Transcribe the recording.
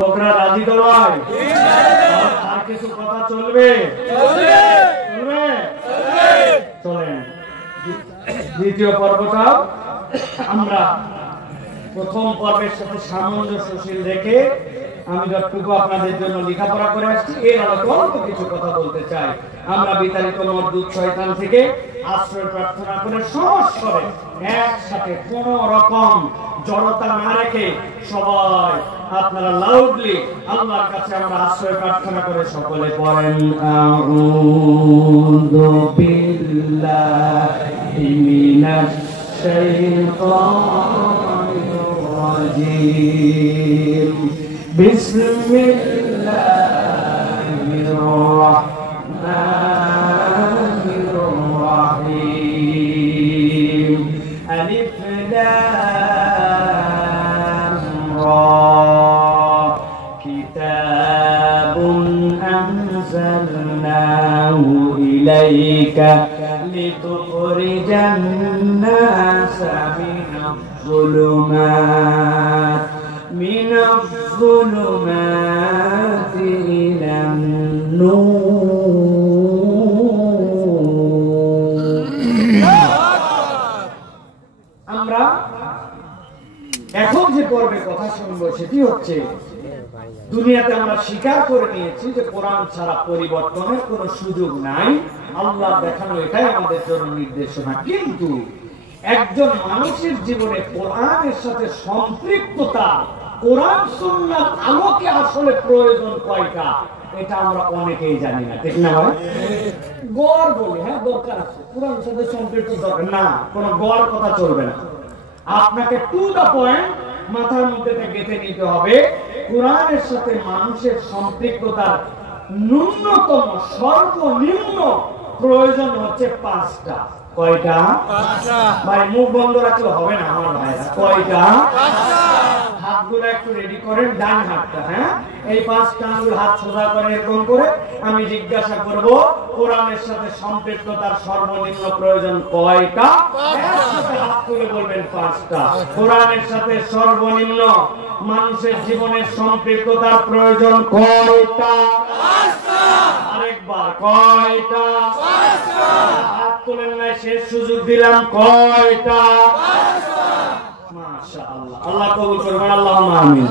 লোকরা রাজি তো ভাই? আর কিছু কথা চলবে? চলেন দ্বিতীয় পর্বটা আমরা প্রথম পর্বের সাথে সামঞ্জস্যশীল রেখে আমি যতটুকু আপনাদের জন্য লেখাপড়া করে আসছি এর আলোকে অল্প কিছু কথা বলতে চাই। আমরা বিতাড়িত মরদুদ শয়তান থেকে আশ্রয় প্রার্থনা করে সমস্যরে একসাথে কোন রকম জড়তা না রেখে সবাই আপনারা লাউডলি আল্লাহর কাছে আমরা আশ্রয় প্রার্থনা করে সকলে পড়েন আউযু বিল্লাহি মিনাশ শাইতানির রাজীম বিসমিল্লাহির রাহমানির রাহিম আলিফ লাম রা কিতাবুন আনজালনাহু ইলাইকা লিতুখরিজান নাসা মিনাজ যুলুমাতি ইলান নূর। আমরা এখন যে পর্বে কথা শুনবো সেটি হচ্ছে দুনিয়াতে আমরা স্বীকার করে নিয়েছি যে কোরআন ছাড়া পরিবর্তনের কোনো সুযোগ নাই। আল্লাহ দেখানো এটাই আমাদের জন্য নির্দেশনা। কিন্তু একজন মানুষের জীবনে কোরআনের সাথে সম্পৃক্ততা, কোরআন সুন্নাহর আলোকে আসলে প্রয়োজন কয়টা এটা আমরা অনেকেই জানি না, ঠিক না ভাই? গড় বলি হ্যাঁ দরকার আছে, কোরআনের সাথে সম্পৃক্ত দরকার না, কোনো গড় কথা চলবে না। আপনাকে টু দা পয়েন্ট মাথার মধ্যে গেঁথে নিতে হবে। কোরআনের সাথে মানুষের সম্পৃক্ততার ন্যূনতম সর্বনিম্ন প্রয়োজন হচ্ছে পাঁচটা। কয়টা? ভাই মুখ বন্ধ রাখলে হবে না আমার ভাইরা। কয়টা? হাতগুলো একটু রেডি করেন, ডান হাতটা, হ্যাঁ এই পাঁচটা আঙ্গুল হাত সোজা করে এরকম করে আমি জিজ্ঞাসা করব কোরআনের সাথে সম্পৃক্ততার সর্বনিম্ন প্রয়োজন কয়টা? একসাথে হাত তুলে বলবেন পাঁচটা। কোরআনের সাথে সর্বনিম্ন মানুষের জীবনের সম্পৃক্ততার প্রয়োজন কয়টা? আরেকবার কয়টা? হাত তুলেন নাই, শেষ সুযোগ দিলাম, কয়টা? মাশাআল্লাহ, আল্লাহ কবুল করবেন, আল্লাহুম্মা আমিন।